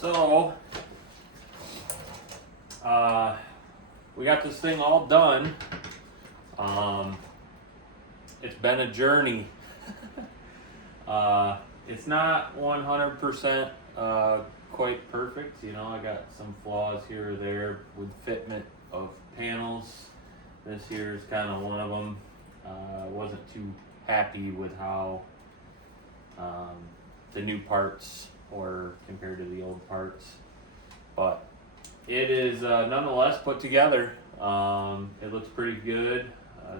So, we got this thing all done. It's been a journey. It's not 100% quite perfect. You know, I got some flaws here or there with fitment of panels. This here is kind of one of them. Wasn't too happy with how the new parts were compared to the old parts, but it is nonetheless put together. It looks pretty good,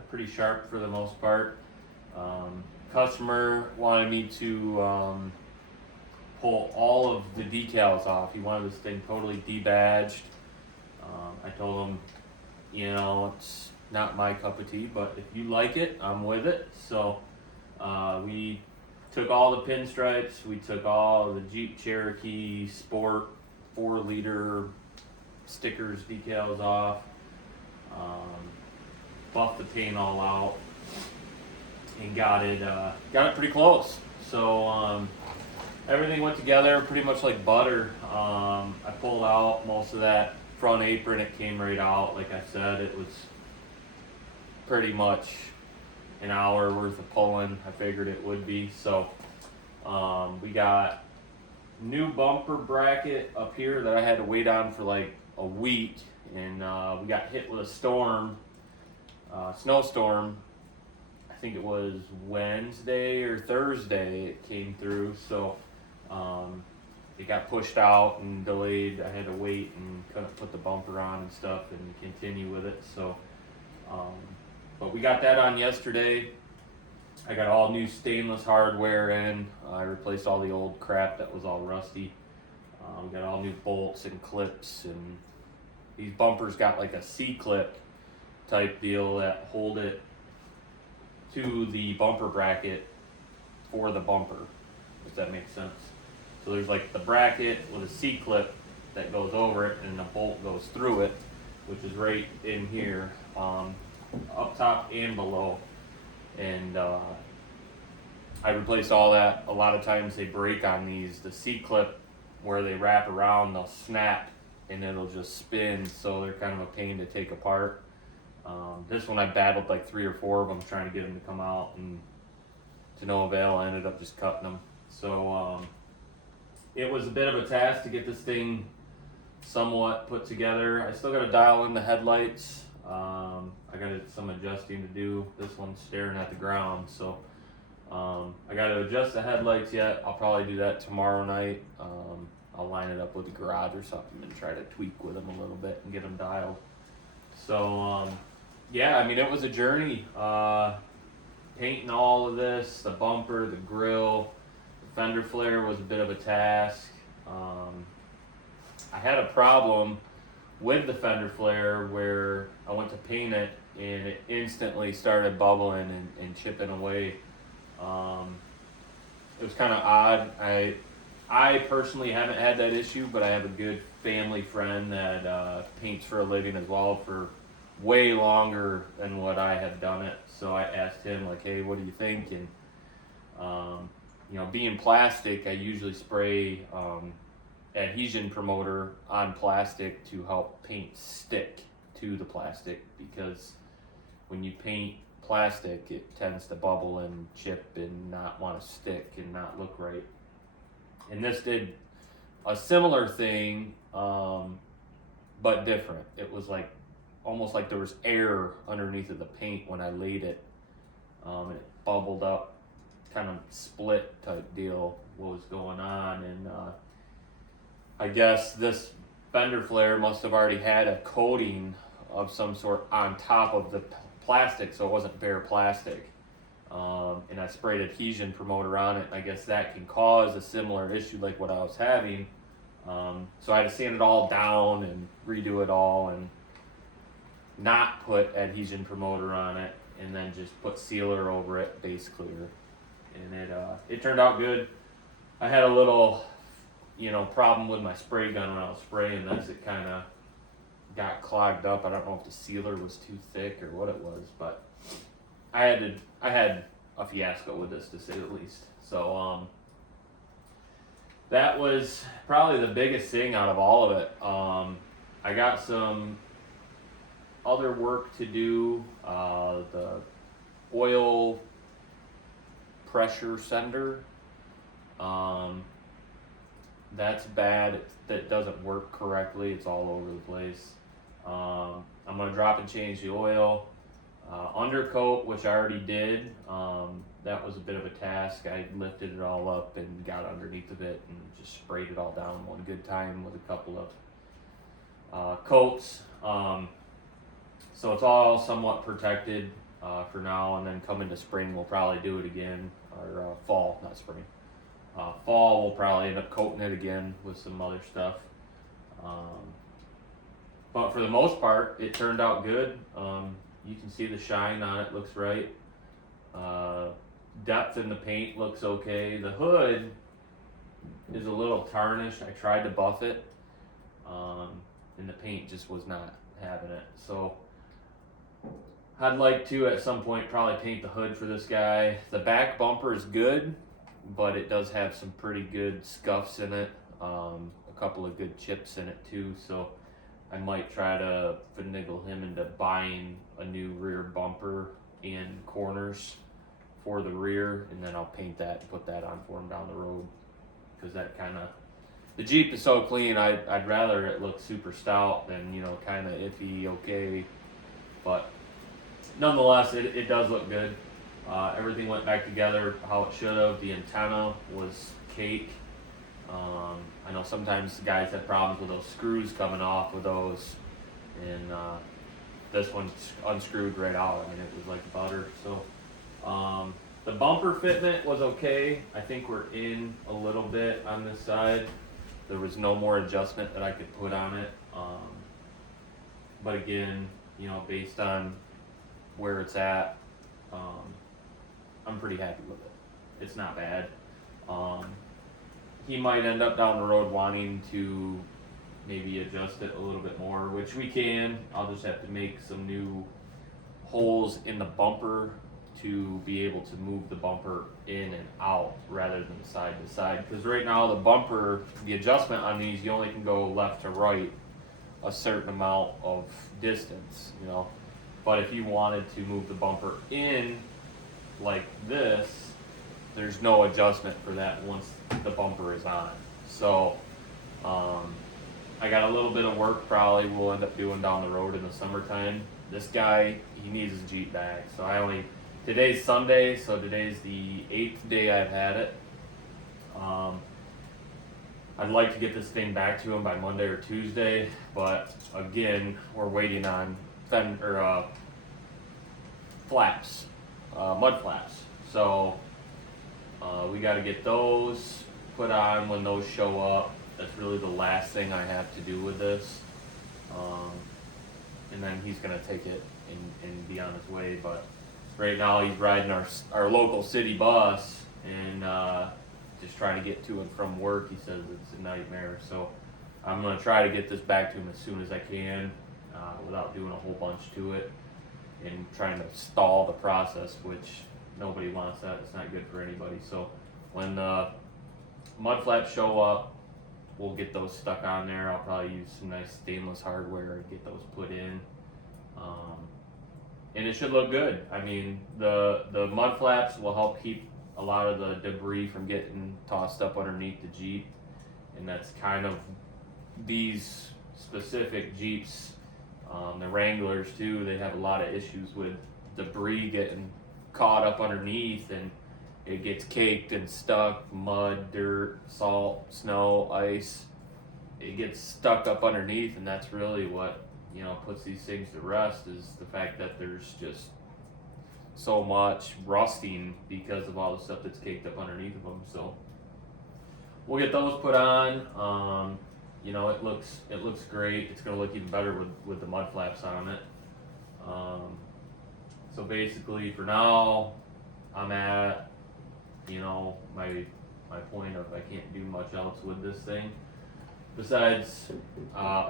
pretty sharp for the most part. Customer wanted me to pull all of the decals off. He wanted this thing totally debadged. I told him, you know, it's not my cup of tea, but if you like it, I'm with it. So we took all the pinstripes, we took all the Jeep Cherokee Sport 4-liter stickers, decals off, buffed the paint all out, and got it pretty close. So everything went together pretty much like butter. I pulled out most of that front apron, it came right out. Like I said, it was pretty much an hour worth of pulling. I figured it would be. So we got new bumper bracket up here that I had to wait on for like a week, and we got hit with a storm, snowstorm. I think it was Wednesday or Thursday it came through, so it got pushed out and delayed. I had to wait and couldn't put the bumper on and stuff and continue with it. So but we got that on yesterday. I got all new stainless hardware in. I replaced all the old crap that was all rusty. We got all new bolts and clips, and these bumpers got like a C-clip type deal that hold it to the bumper bracket for the bumper, if that makes sense. So there's like the bracket with a C-clip that goes over it, and the bolt goes through it, which is right in here. Up top and below, and I replaced all that. A lot of times they break on these. The C-clip, where they wrap around, they'll snap and it'll just spin, so they're kind of a pain to take apart. This one I battled like 3 or 4 of them trying to get them to come out, and to no avail. I ended up just cutting them. So it was a bit of a task to get this thing somewhat put together. I still got to dial in the headlights. I got some adjusting to do. This one's staring at the ground, so I got to adjust the headlights yet. I'll probably do that tomorrow night. I'll line it up with the garage or something and try to tweak with them a little bit and get them dialed. So yeah, I mean, it was a journey. Painting all of this, the bumper, the grill, the fender flare was a bit of a task. I had a problem with the fender flare where I went to paint it and it instantly started bubbling and chipping away. It was kind of odd. I personally haven't had that issue, but I have a good family friend that paints for a living as well for way longer than what I have done it. So I asked him, like, hey, what do you think? And you know, being plastic, I usually spray adhesion promoter on plastic to help paint stick to the plastic, because when you paint plastic, it tends to bubble and chip and not want to stick and not look right. And this did a similar thing, but different. It was like almost like there was air underneath of the paint when I laid it, and it bubbled up, kind of split type deal what was going on. And I guess this fender flare must have already had a coating of some sort on top of the plastic, so it wasn't bare plastic. And I sprayed adhesion promoter on it. I guess that can cause a similar issue like what I was having. So I had to sand it all down and redo it all, and not put adhesion promoter on it, and then just put sealer over it, base clear. And it turned out good. I had a little, you know, problem with my spray gun when I was spraying this. It kind of got clogged up. I don't know if the sealer was too thick or what it was, but I had a fiasco with this, to say the least. So that was probably the biggest thing out of all of it. I got some other work to do. The oil pressure sender, um, that's bad. That doesn't work correctly. It's all over the place. I'm gonna drop and change the oil. Undercoat, which I already did. That was a bit of a task. I lifted it all up and got underneath of it and just sprayed it all down one good time with a couple of coats. So it's all somewhat protected for now, and then come into spring we'll probably do it again, or fall, not spring. Fall we'll probably end up coating it again with some other stuff. But for the most part, it turned out good. You can see the shine on it, looks right. Depth in the paint looks okay. The hood is a little tarnished. I tried to buff it, and the paint just was not having it. So I'd like to at some point probably paint the hood for this guy. The back bumper is good, but it does have some pretty good scuffs in it. A couple of good chips in it too. So I might try to finagle him into buying a new rear bumper and corners for the rear, and then I'll paint that and put that on for him down the road. Because that kind of, the Jeep is so clean, I'd rather it look super stout than, you know, kind of iffy, okay. But nonetheless, it does look good. Everything went back together how it should have. The antenna was cake. I know sometimes the guys had problems with those screws coming off with those, and this one's unscrewed right out. I mean, it was like butter. So the bumper fitment was okay. I think we're in a little bit on this side. There was no more adjustment that I could put on it. But again, you know, based on where it's at, I'm pretty happy with it. It's not bad. He might end up down the road wanting to maybe adjust it a little bit more, which we can. I'll just have to make some new holes in the bumper to be able to move the bumper in and out rather than side to side. Because right now the bumper, the adjustment on these, you only can go left to right a certain amount of distance, you know. But if you wanted to move the bumper in like this, there's no adjustment for that once the bumper is on. So I got a little bit of work probably we'll end up doing down the road in the summertime. This guy, he needs his Jeep back. So today's Sunday, so today's the 8th day I've had it. I'd like to get this thing back to him by Monday or Tuesday, but again, we're waiting on flaps, mud flaps. So we got to get those put on when those show up. That's really the last thing I have to do with this. And then he's going to take it and be on his way. But right now he's riding our local city bus and just trying to get to and from work. He says it's a nightmare. So I'm going to try to get this back to him as soon as I can without doing a whole bunch to it and trying to stall the process, which nobody wants that. It's not good for anybody. So when the mud flaps show up, we'll get those stuck on there. I'll probably use some nice stainless hardware and get those put in. And it should look good. I mean, the mud flaps will help keep a lot of the debris from getting tossed up underneath the Jeep. And that's kind of these specific Jeeps, the Wranglers too, they have a lot of issues with debris getting caught up underneath, and it gets caked and stuck, mud, dirt, salt, snow, ice. It gets stuck up underneath, and that's really what, you know, puts these things to rest, is the fact that there's just so much rusting because of all the stuff that's caked up underneath of them. So we'll get those put on. You know, it looks great. It's gonna look even better with the mud flaps on it. So basically, for now, I'm at, you know, my point of I can't do much else with this thing besides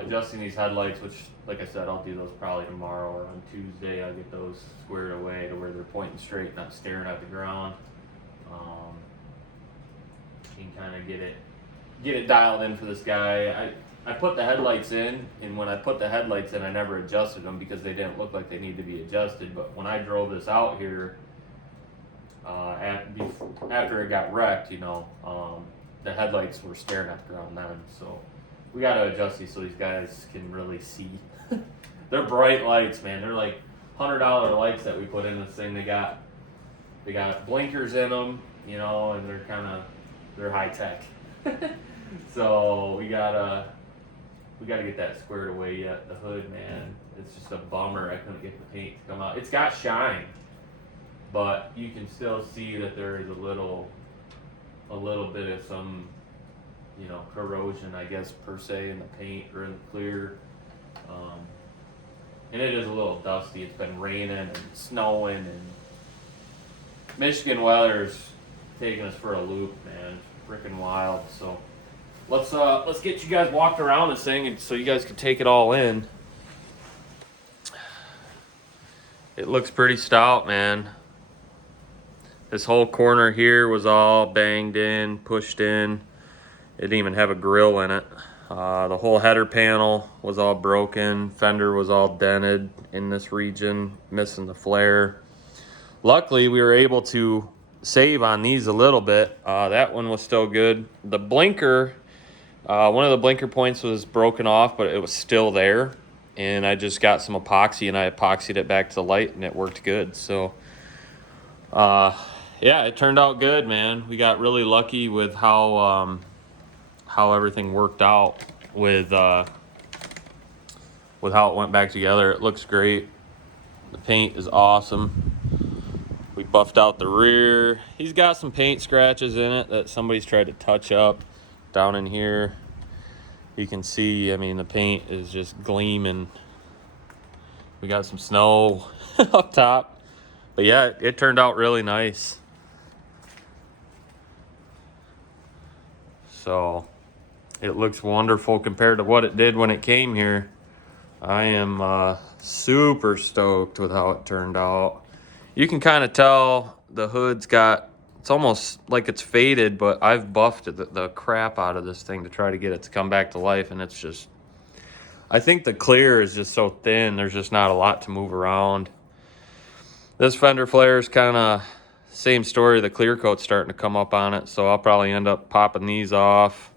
adjusting these headlights, which, like I said, I'll do those probably tomorrow or on Tuesday. I'll get those squared away to where they're pointing straight, not staring at the ground, and kind of get it get it dialed in for this guy. I put the headlights in, and when I put the headlights in, I never adjusted them because they didn't look like they need to be adjusted. But when I drove this out here, after it got wrecked, the headlights were staring at the ground then. So we got to adjust these so these guys can really see. They're bright lights, man. They're like $100 lights that we put in this thing. They got blinkers in them, and they're high tech. So we gotta get that squared away yet. The hood, man, it's just a bummer. I couldn't get the paint to come out. It's got shine, but you can still see that there is a little bit of some, corrosion, I guess, per se, in the paint or in the clear. And it is a little dusty. It's been raining and snowing, and Michigan weather's taking us for a loop, man. It's freaking wild. So let's get you guys walked around this thing, and so you guys can take it all in. It looks pretty stout, man. This whole corner here was all banged in, pushed in. It didn't even have a grill in it. The whole header panel was all broken. Fender was all dented in this region, missing the flare. Luckily, we were able to save on these a little bit. That one was still good. The blinker, one of the blinker points was broken off, but it was still there. And I just got some epoxy, and I epoxied it back to the light, and it worked good. So, yeah, it turned out good, man. We got really lucky with how everything worked out with how it went back together. It looks great. The paint is awesome. We buffed out the rear. He's got some paint scratches in it that somebody's tried to touch up down in here. You can see, I mean, the paint is just gleaming. We got some snow up top. But yeah, it turned out really nice. So it looks wonderful compared to what it did when it came here. I am super stoked with how it turned out. You can kind of tell the hood's it's almost like it's faded, but I've buffed the crap out of this thing to try to get it to come back to life, and it's just, I think the clear is just so thin, there's just not a lot to move around. This fender flare is kind of same story. The clear coat's starting to come up on it, so I'll probably end up popping these off.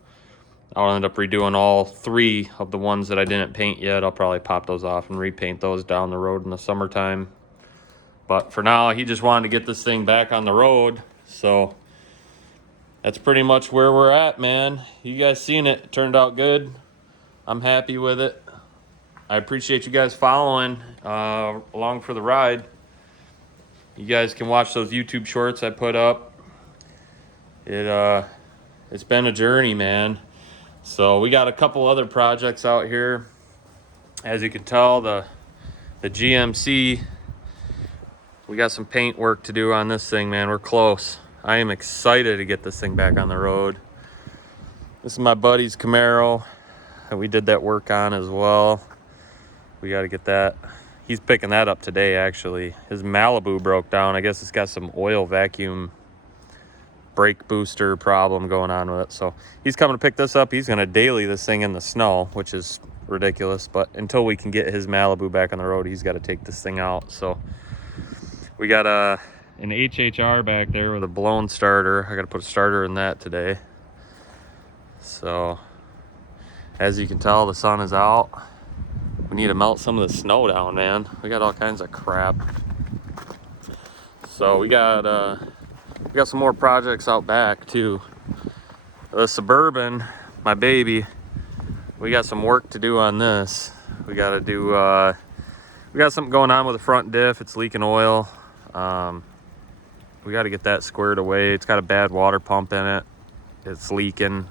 I'll end up redoing all 3 of the ones that I didn't paint yet. I'll probably pop those off and repaint those down the road in the summertime. But for now, he just wanted to get this thing back on the road. So that's pretty much where we're at, man. You guys seen it. It turned out good. I'm happy with it. I appreciate you guys following along for the ride. You guys can watch those YouTube shorts I put up. It's been a journey, man. So we got a couple other projects out here. As you can tell, the GMC, we got some paint work to do on this thing, man. We're close. I am excited to get this thing back on the road. This is my buddy's Camaro that we did that work on as well. We got to get that. He's picking that up today, actually. His Malibu broke down. I guess it's got some oil vacuum brake booster problem going on with it. So he's coming to pick this up. He's going to daily this thing in the snow, which is ridiculous. But until we can get his Malibu back on the road, he's got to take this thing out. So we got an HHR back there with a blown starter. I got to put a starter in that today. So as you can tell, the sun is out. We need to melt some of the snow down, man. We got all kinds of crap. So we got some more projects out back too. The Suburban, my baby, we got some work to do on this. We got to do, we got something going on with the front diff. It's leaking oil. We got to get that squared away. It's got a bad water pump in it. It's leaking.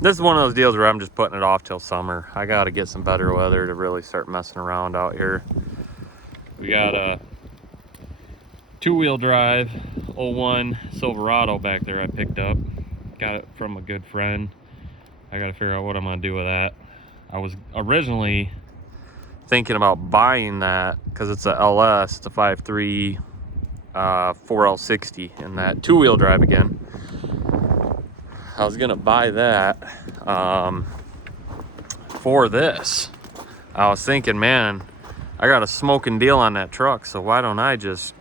This is one of those deals where I'm just putting it off till summer. I got to get some better weather to really start messing around out here. We got a 2-wheel drive 01 Silverado back there I picked up. Got it from a good friend. I got to figure out what I'm going to do with that. I was originally thinking about buying that because it's a LS. It's a 5.3 4L60 and that 2-wheel drive again. I was gonna buy that for this. I was thinking, man, I got a smoking deal on that truck, so why don't I just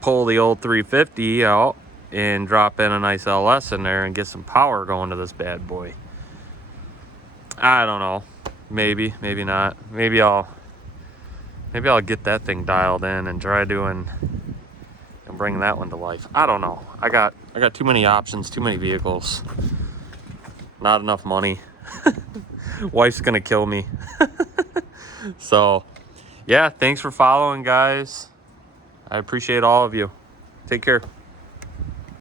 pull the old 350 out and drop in a nice LS in there and get some power going to this bad boy. I don't know. Maybe not. Maybe I'll get that thing dialed in and try doing and bring that one to life. I don't know. I got too many options, too many vehicles. Not enough money. Wife's gonna kill me. So, yeah, thanks for following, guys. I appreciate all of you. Take care.